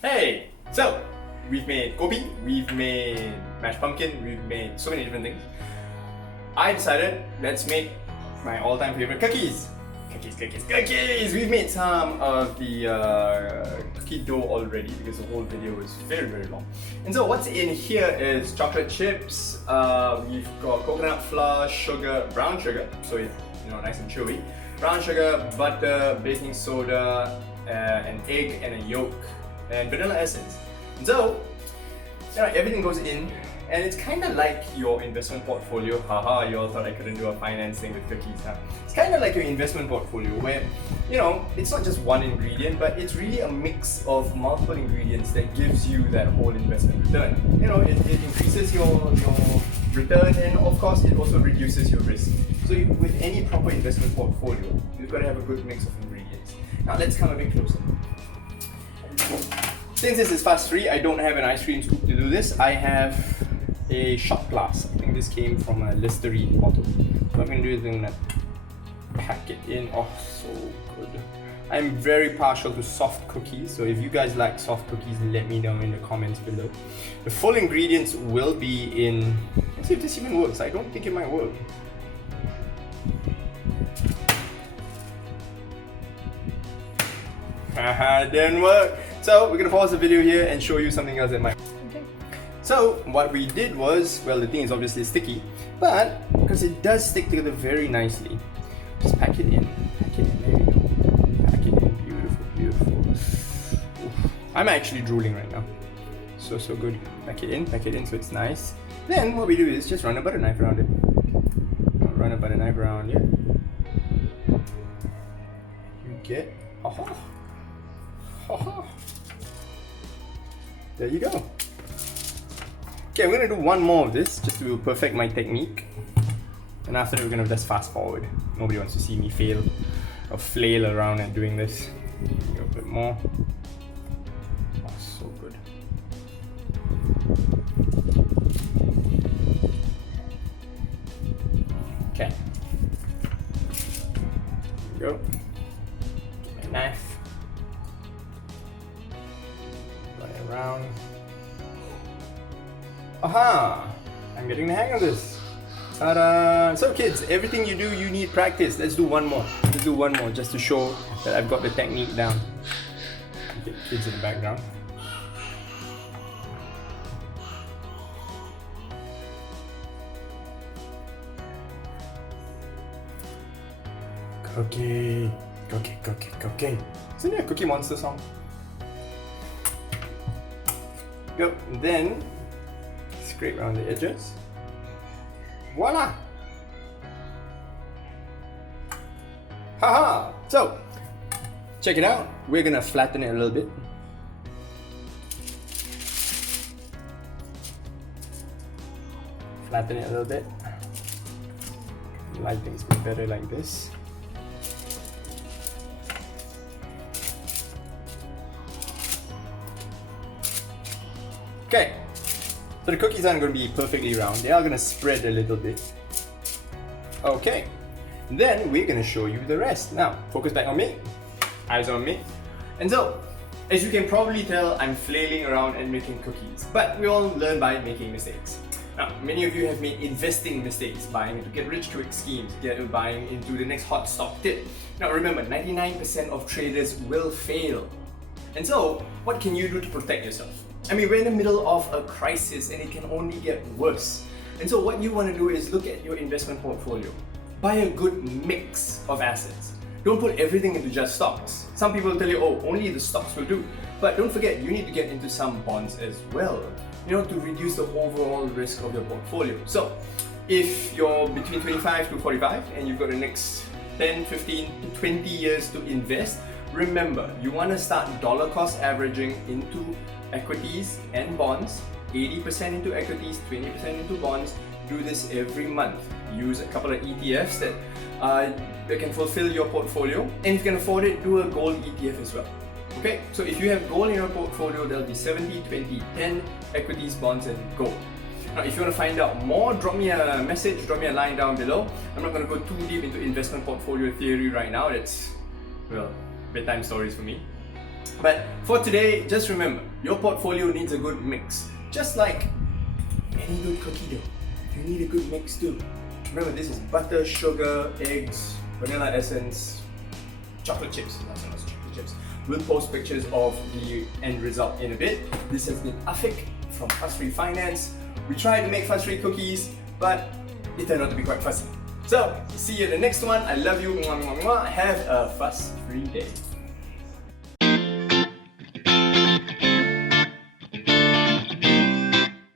Hey! So, we've made kopi, we've made mashed pumpkin, we've made so many different things. I decided, let's make my all-time favorite cookies. Cookies! We've made some of the cookie dough already because the whole video was very, very long. And so what's in here is chocolate chips, we've got coconut flour, sugar, brown sugar, so it's nice and chewy, brown sugar, butter, baking soda, an egg and a yolk, and vanilla essence. And so, everything goes in, and it's kind of like your investment portfolio. Haha, you all thought I couldn't do a finance thing with cookies, huh? It's kind of like your investment portfolio where, it's not just one ingredient, but it's really a mix of multiple ingredients that gives you that whole investment return. It increases your return, and of course, it also reduces your risk. So with any proper investment portfolio, you've got to have a good mix of ingredients. Now let's come a bit closer. Since this is fast free, I don't have an ice cream scoop to do this. I have a shot glass. I think this came from a 𝗙𝗙cie bottle. So what I'm going to do is I'm going to pack it in. Oh, so good. I'm very partial to soft cookies, so if you guys like soft cookies, let me know in the comments below. The full ingredients will be in... Let's see if this even works. I don't think it might work. Haha, it didn't work. So we're gonna pause the video here and show you something else that might. Okay. So what we did was, well, the thing is obviously sticky, but because it does stick together very nicely, just pack it in. There you go. Pack it in. Beautiful. Oof. I'm actually drooling right now. So good. Pack it in so it's nice. Then what we do is just run a butter knife around it. Run a butter knife around it. You get. There you go. Okay, I'm gonna do one more of this just to perfect my technique. And after that, we're gonna just fast forward. Nobody wants to see me fail or flail around at doing this. A bit more. Oh, so good. Okay. There you go. Get my knife. Around. Aha! I'm getting the hang of this. Ta-da! So kids, everything you do, you need practice. Let's do one more. Just to show that I've got the technique down. Get kids in the background. Cookie. Isn't there a Cookie Monster song? Go. Then scrape around the edges. Voila! Haha! So check it out. We're gonna flatten it a little bit. Like things be better like this. Okay, so the cookies aren't going to be perfectly round, they are going to spread a little bit. Okay, then we're going to show you the rest. Now, focus back on me, eyes on me. And so, as you can probably tell, I'm flailing around and making cookies, but we all learn by making mistakes. Now, many of you have made investing mistakes, buying into get-rich-quick schemes, buying into the next hot stock tip. Now remember, 99% of traders will fail. And so, what can you do to protect yourself? I mean, we're in the middle of a crisis and it can only get worse. And so what you want to do is look at your investment portfolio. Buy a good mix of assets. Don't put everything into just stocks. Some people tell you, oh, only the stocks will do. But don't forget, you need to get into some bonds as well, to reduce the overall risk of your portfolio. So if you're between 25 to 45 and you've got the next 10, 15 to 20 years to invest, remember, you want to start dollar cost averaging into equities and bonds, 80% into equities, 20% into bonds. Do this every month. Use a couple of ETFs that can fulfill your portfolio, and if you can afford it, do a gold ETF as well. Okay, so if you have gold in your portfolio, there'll be 70, 20, 10 equities, bonds, and gold. Now, if you want to find out more, drop me a message, drop me a line down below. I'm not going to go too deep into investment portfolio theory right now. It's, well, bedtime stories for me. But for today, just remember, your portfolio needs a good mix. Just like any good cookie dough, you need a good mix too. Remember, this is butter, sugar, eggs, vanilla essence, chocolate chips. Chocolate chips. We'll post pictures of the end result in a bit. This has been Afiq from Fuss-Free Finance. We tried to make fuss-free cookies, but it turned out to be quite fussy. So, see you in the next one. I love you. Mwah, mwah, mwah. Have a fuss-free day.